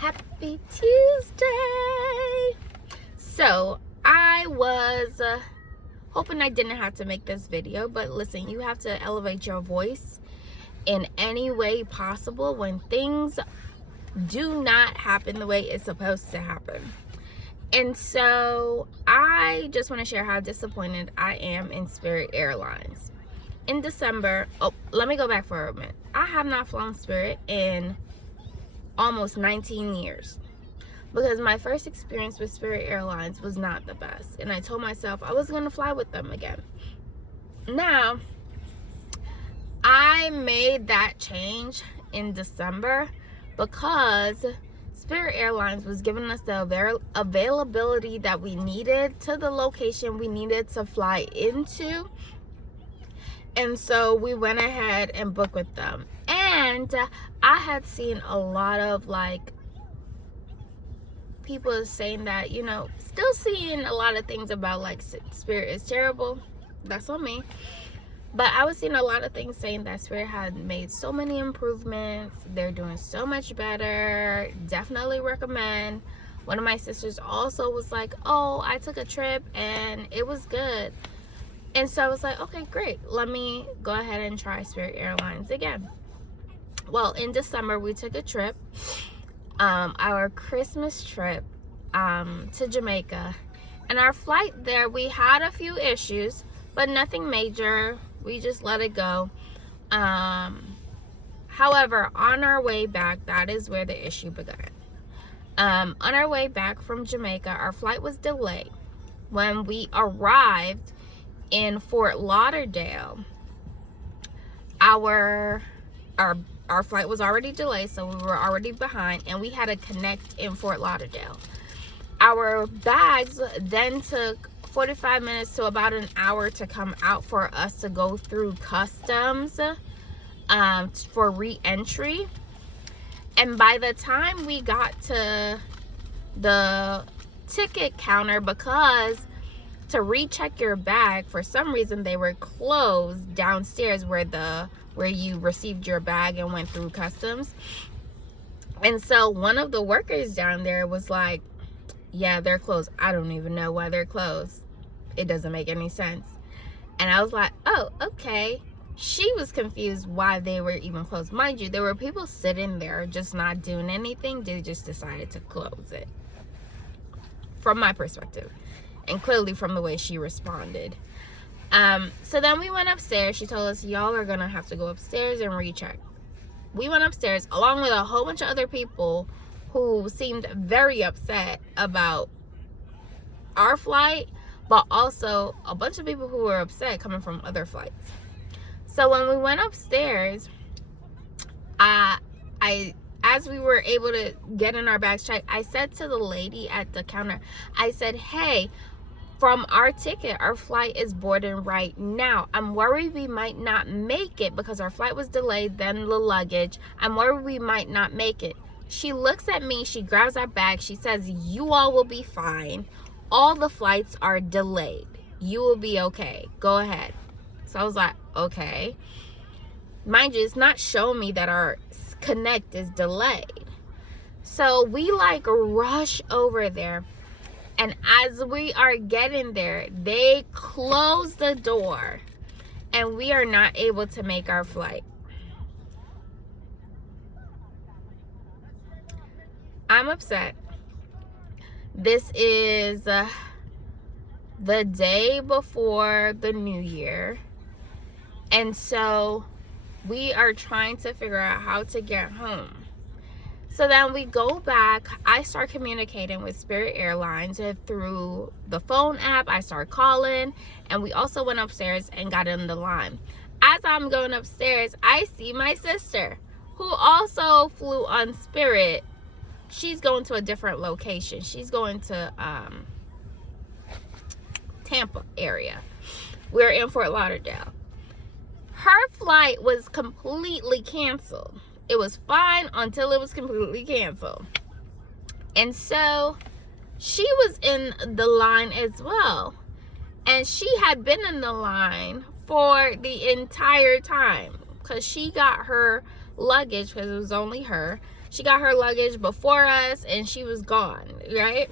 Happy Tuesday. So I was hoping I didn't have to make this video, but listen, you have to elevate your voice in any way possible when things do not happen the way it's supposed to happen. And so I just want to share how disappointed I am in Spirit Airlines. In December, let me go back for a minute. I have not flown Spirit in almost 19 years because my first experience with Spirit Airlines was not the best, and I told myself I was going to fly with them again. Now, I made that change in December because Spirit Airlines was giving us the availability that we needed to the location we needed to fly into. And so we went ahead and booked with them. And I had seen a lot of people saying that, still seeing a lot of things about Spirit is terrible. That's on me. But I was seeing a lot of things saying that Spirit had made so many improvements. They're doing so much better. Definitely recommend. One of my sisters also was like, oh, I took a trip and it was good. And so I was like, okay, great. Let me go ahead and try Spirit Airlines again. Well, in December, we took a trip, our Christmas trip to Jamaica. And our flight there, we had a few issues, but nothing major. We just let it go. However, on our way back, that is where the issue began. On our way back from Jamaica, our flight was delayed. When we arrived in Fort Lauderdale, our flight was already delayed, so we were already behind, and we had to connect in Fort Lauderdale. Our bags then took 45 minutes to about an hour to come out for us to go through customs for re-entry. And by the time we got to the ticket counter, because to recheck your bag, for some reason they were closed downstairs where you received your bag and went through customs. And so one of the workers down there was like, yeah, they're closed. I don't even know why they're closed. It doesn't make any sense. And I was like, oh, okay. She was confused why they were even closed. Mind you, there were people sitting there just not doing anything. They just decided to close it, from my perspective. And clearly from the way she responded. So then we went upstairs. She told us, y'all are gonna have to go upstairs and recheck. We went upstairs along with a whole bunch of other people who seemed very upset about our flight, but also a bunch of people who were upset coming from other flights. So when we went upstairs, as we were able to get in our bags checked, I said to the lady at the counter, I said, hey, from our ticket, our flight is boarding right now. I'm worried we might not make it because our flight was delayed, then the luggage. I'm worried we might not make it. She looks at me, she grabs our bag, she says, you all will be fine. All the flights are delayed. You will be okay. Go ahead. So I was like, okay. Mind you, it's not showing me that our connect is delayed. So we rush over there. And as we are getting there, they close the door and we are not able to make our flight. I'm upset. This is the day before the new year. And so we are trying to figure out how to get home. So then we go back. I start communicating with Spirit Airlines through the phone app. I start calling, and we also went upstairs and got in the line. As I'm going upstairs, I see my sister, who also flew on Spirit. She's going to a different location. She's going to Tampa area. We're in Fort Lauderdale. Her flight was completely canceled. It was fine until it was completely canceled. And so she was in the line as well. And she had been in the line for the entire time because she got her luggage, because it was only her, She got her luggage before us and she was gone, right?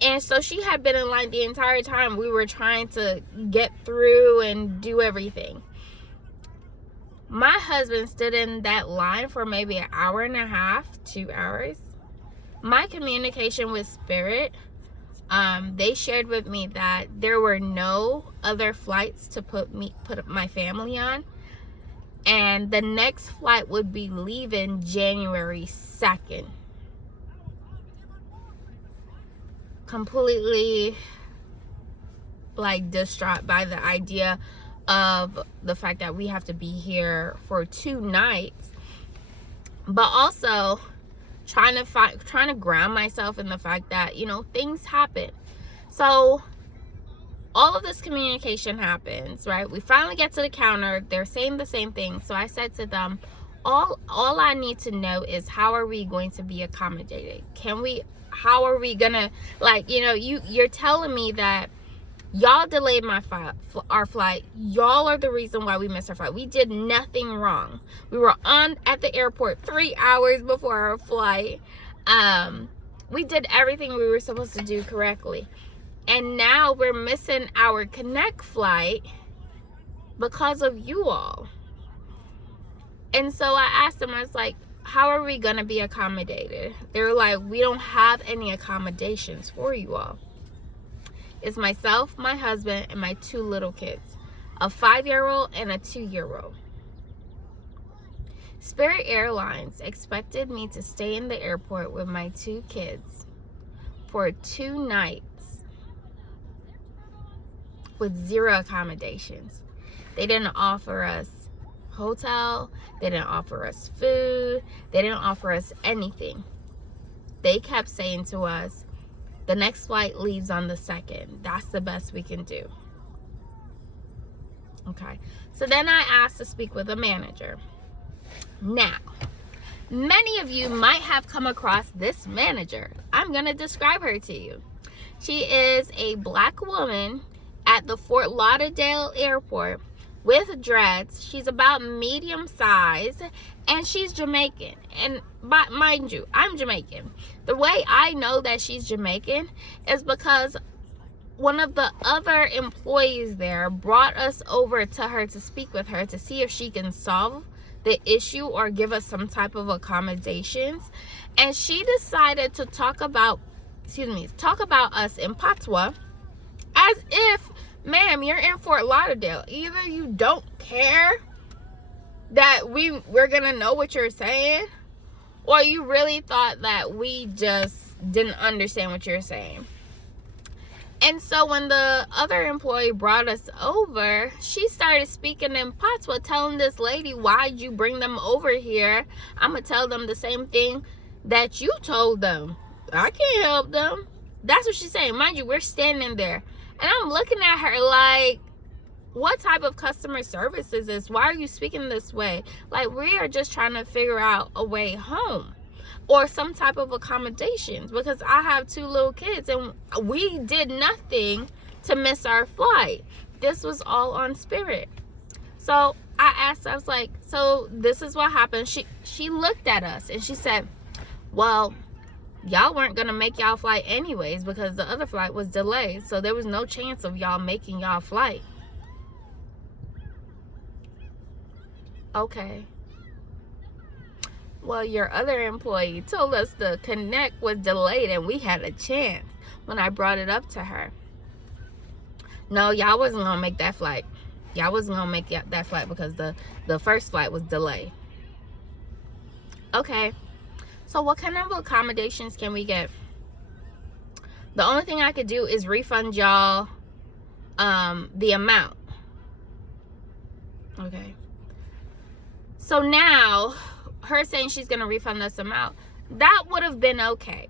And so she had been in line the entire time we were trying to get through and do everything. My husband stood in that line for maybe an hour and a half, 2 hours. My communication with Spirit, they shared with me that there were no other flights to put my family on. And the next flight would be leaving January 2nd. Completely like distraught by the idea of the fact that we have to be here for 2 nights, but also trying to ground myself in the fact that, you know, things happen. So all of this communication happens, right? We finally get to the counter. They're saying the same thing. So I said to them, all I need to know is, how are we going to be accommodated? How are we gonna, like, you know, you're telling me that y'all delayed our flight. Y'all are the reason why we missed our flight. We did nothing wrong. We were at the airport 3 hours before our flight. We did everything we were supposed to do correctly. And now we're missing our connect flight because of you all. And so I asked them, I was like, how are we gonna be accommodated? They were like, we don't have any accommodations for you all. It's myself, my husband, and my 2 little kids, a 5-year-old and a 2-year-old. Spirit Airlines expected me to stay in the airport with my 2 kids for 2 nights with 0 accommodations. They didn't offer us hotel. They didn't offer us food. They didn't offer us anything. They kept saying to us, the next flight leaves on the 2nd. That's the best we can do. Okay. So then I asked to speak with a manager. Now, many of you might have come across this manager. I'm going to describe her to you. She is a black woman at the Fort Lauderdale airport with dreads. She's about medium size, and she's Jamaican. And mind you, I'm Jamaican. The way I know that she's Jamaican is because one of the other employees there brought us over to her to speak with her to see if she can solve the issue or give us some type of accommodations. And she decided to talk about us in patois as if, ma'am, you're in Fort Lauderdale. Either you don't care that we're gonna know what you're saying, or you really thought that we just didn't understand what you're saying. And so when the other employee brought us over, she started speaking in patois, telling this lady, why'd you bring them over here? I'm gonna tell them the same thing that you told them. I can't help them. That's what she's saying. Mind you, we're standing there. And I'm looking at her like, what type of customer service is this? Why are you speaking this way? Like, we are just trying to figure out a way home or some type of accommodations, because I have 2 little kids and we did nothing to miss our flight. This was all on Spirit. So I asked, I was like, so this is what happened. She looked at us and she said, well, y'all weren't gonna make y'all flight anyways because the other flight was delayed, so there was no chance of y'all making y'all flight. Okay. Well, your other employee told us the connect was delayed and we had a chance when I brought it up to her. No, y'all wasn't gonna make that flight. Y'all wasn't gonna make that flight because the first flight was delayed. Okay. So what kind of accommodations can we get? The only thing I could do is refund y'all the amount. Okay. So now, her saying she's going to refund us amount, that would have been okay.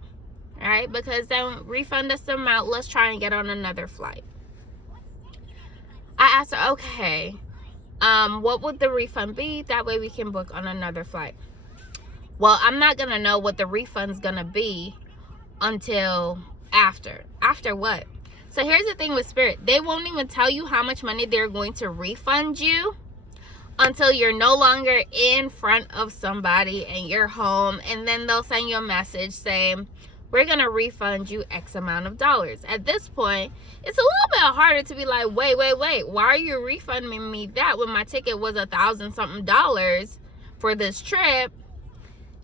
Right? Because then refund us the amount, let's try and get on another flight. I asked her, okay, what would the refund be? That way we can book on another flight. Well, I'm not going to know what the refund's going to be until after. After what? So here's the thing with Spirit. They won't even tell you how much money they're going to refund you until you're no longer in front of somebody and you're home, and then they'll send you a message saying, we're going to refund you X amount of dollars. At this point, it's a little bit harder to be like, wait, why are you refunding me that when my ticket was $1,000 something for this trip,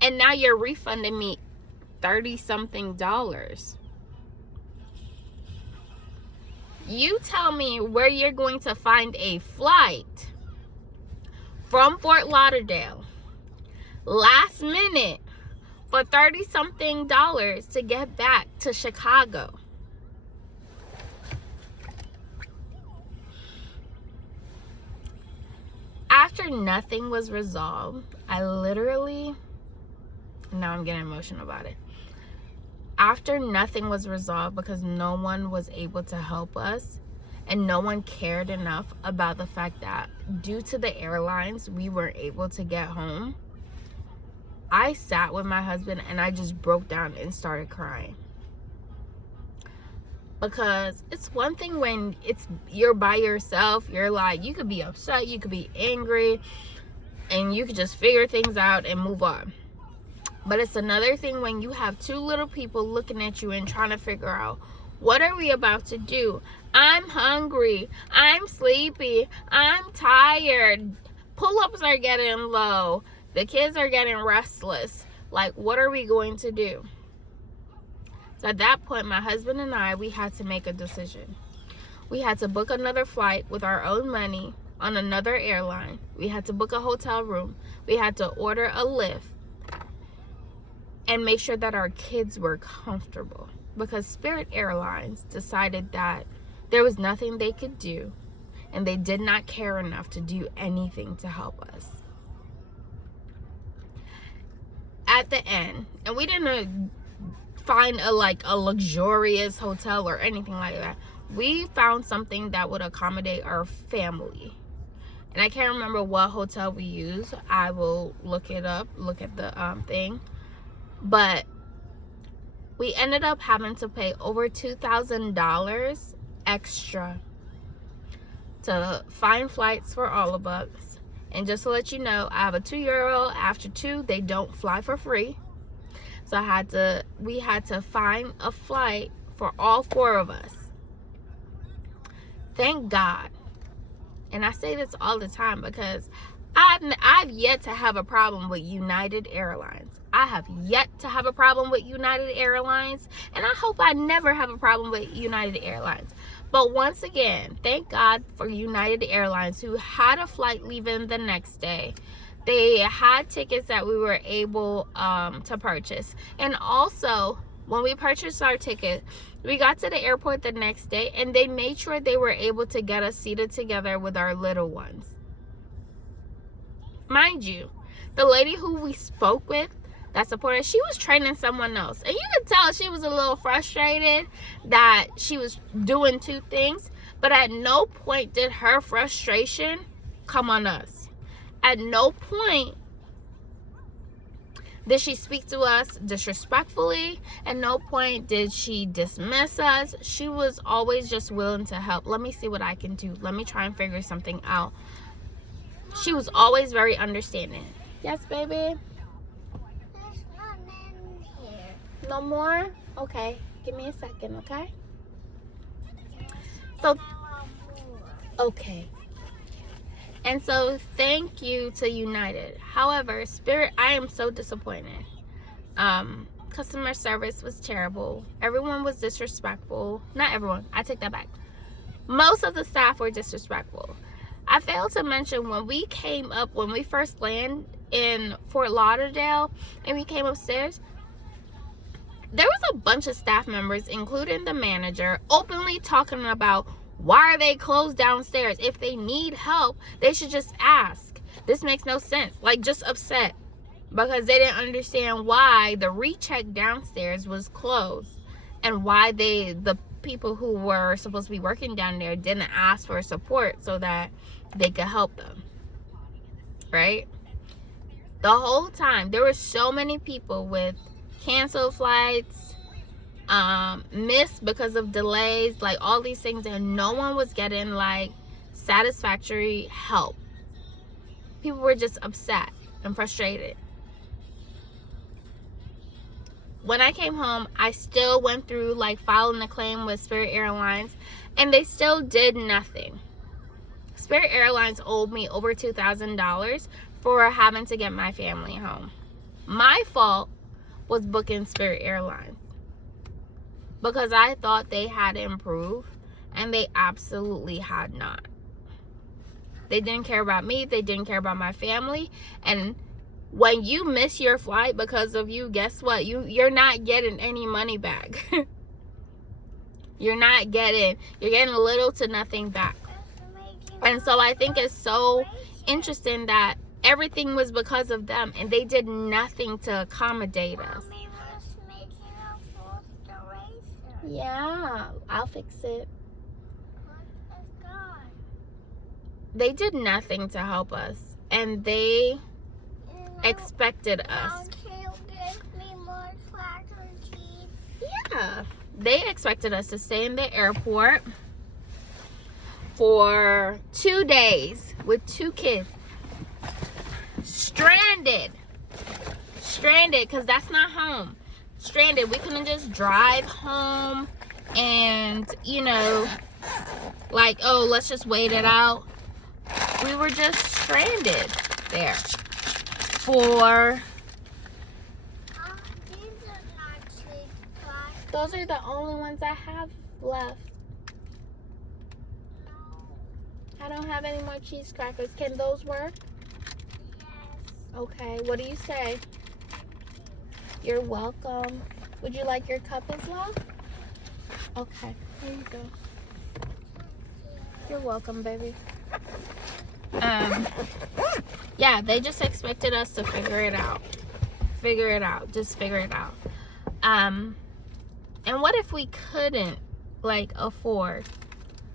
and now you're refunding me 30 something dollars? You tell me where you're going to find a flight from Fort Lauderdale last minute for 30 something dollars to get back to Chicago. After nothing was resolved, now I'm getting emotional about it. After nothing was resolved, because no one was able to help us and no one cared enough about the fact that due to the airlines, we weren't able to get home, I sat with my husband and I just broke down and started crying. Because it's one thing when you're by yourself, you're like, you could be upset, you could be angry, and you could just figure things out and move on. But it's another thing when you have two little people looking at you and trying to figure out, what are we about to do? I'm hungry. I'm sleepy. I'm tired. Pull-ups are getting low. The kids are getting restless. Like, what are we going to do? So at that point, my husband and I, we had to make a decision. We had to book another flight with our own money on another airline. We had to book a hotel room. We had to order a lift and make sure that our kids were comfortable, because Spirit Airlines decided that there was nothing they could do and they did not care enough to do anything to help us. At the end, and we didn't find a luxurious hotel or anything like that. We found something that would accommodate our family. And I can't remember what hotel we used. I will look it up, look at the thing. But we ended up having to pay over $2,000 extra to find flights for all of us. And just to let you know, I have a 2-year-old. After 2, they don't fly for free. So we had to find a flight for all 4 of us. Thank God. And I say this all the time because I've yet to have a problem with United Airlines. I have yet to have a problem with United Airlines, and I hope I never have a problem with United Airlines. But once again, thank God for United Airlines, who had a flight leaving the next day. They had tickets that we were able to purchase. And also, when we purchased our ticket, we got to the airport the next day, and they made sure they were able to get us seated together with our little ones. Mind you, the lady who we spoke with that supported us, she was training someone else. And you could tell she was a little frustrated that she was doing 2 things. But at no point did her frustration come on us. At no point did she speak to us disrespectfully. At no point did she dismiss us. She was always just willing to help. Let me see what I can do. Let me try and figure something out. She was always very understanding. Yes, baby? There's none in here. No more? Okay. Give me a second, okay? So, And I want more. okay. And so, thank you to United. However, Spirit, I am so disappointed. Customer service was terrible. Everyone was disrespectful. Not everyone. I take that back. Most of the staff were disrespectful. I failed to mention when we first landed in Fort Lauderdale and we came upstairs, there was a bunch of staff members, including the manager, openly talking about why are they closed downstairs? If they need help, they should just ask. This makes no sense. Like, just upset because they didn't understand why the recheck downstairs was closed and why the people who were supposed to be working down there didn't ask for support so that they could help them, right? The whole time there were so many people with canceled flights, missed because of delays, like all these things, and no one was getting like satisfactory help. People were just upset and frustrated. When I came home, I still went through like filing a claim with Spirit Airlines, and they still did nothing. Spirit Airlines owed me over $2,000 for having to get my family home. My fault was booking Spirit Airlines because I thought they had improved, and they absolutely had not. They didn't care about me. They didn't care about my family. And when you miss your flight because of you, guess what? You're not getting any money back. You're getting little to nothing back. And so I think it's so interesting that everything was because of them, and they did nothing to accommodate us. Mommy was making a false duration. Yeah, I'll fix it. What is gone? They did nothing to help us, and they You expected us. Mom, can you give me more cracker cheese? Yeah, they expected us to stay in the airport for 2 days with 2 kids. Stranded because that's not home. Stranded. We couldn't just drive home and, like, oh, let's just wait it out. We were just stranded there for... These are not cheese crackers. Those are the only ones I have left. No. I don't have any more cheese crackers. Can those work? Yes. Okay, what do you say? You're welcome. Would you like your cup as well? Okay, here you go. You're welcome, baby. Yeah, they just expected us to figure it out. Just figure it out. And what if we couldn't, like, afford,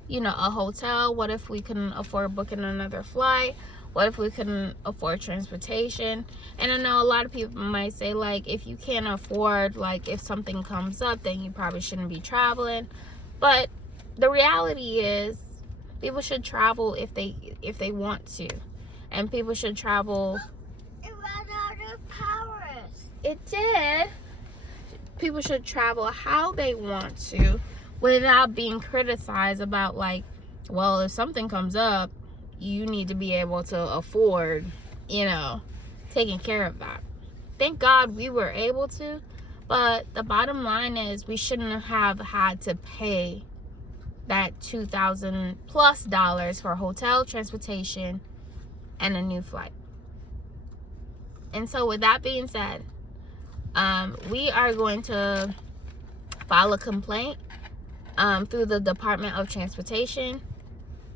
a hotel? What if we couldn't afford booking another flight? What if we couldn't afford transportation? And I know a lot of people might say, like, if you can't afford, like, if something comes up, then you probably shouldn't be traveling. But the reality is, people should travel if they want to. And people should travel. It ran out of powers. It did. People should travel how they want to without being criticized about, like, well, if something comes up, you need to be able to afford, taking care of that. Thank God we were able to, but the bottom line is we shouldn't have had to pay that $2,000+ for hotel, transportation, and a new flight. And so with that being said, we are going to file a complaint through the Department of Transportation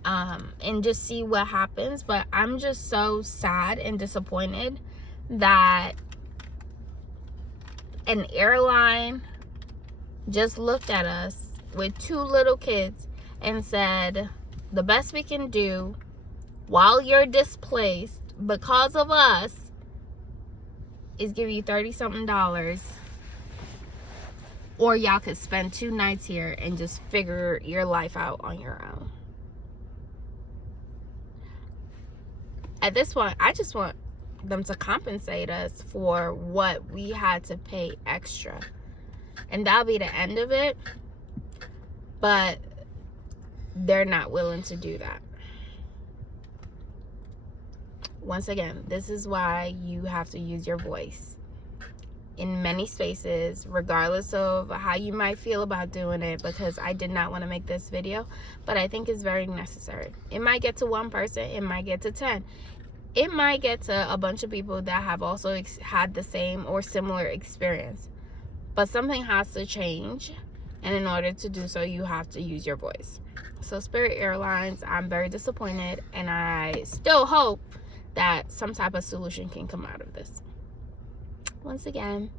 and just see what happens. But I'm just so sad and disappointed that an airline just looked at us with 2 little kids and said, the best we can do while you're displaced because of us is give you $30-something, or y'all could spend 2 nights here and just figure your life out on your own. At this point, I just want them to compensate us for what we had to pay extra, and that'll be the end of it. But they're not willing to do that. Once again, this is why you have to use your voice in many spaces, regardless of how you might feel about doing it, because I did not want to make this video, but I think it's very necessary. It might get to 1 person, it might get to 10. It might get to a bunch of people that have also had the same or similar experience. But something has to change, and in order to do so, you have to use your voice. So Spirit Airlines, I'm very disappointed, and I still hope that some type of solution can come out of this. Once again,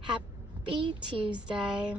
happy Tuesday.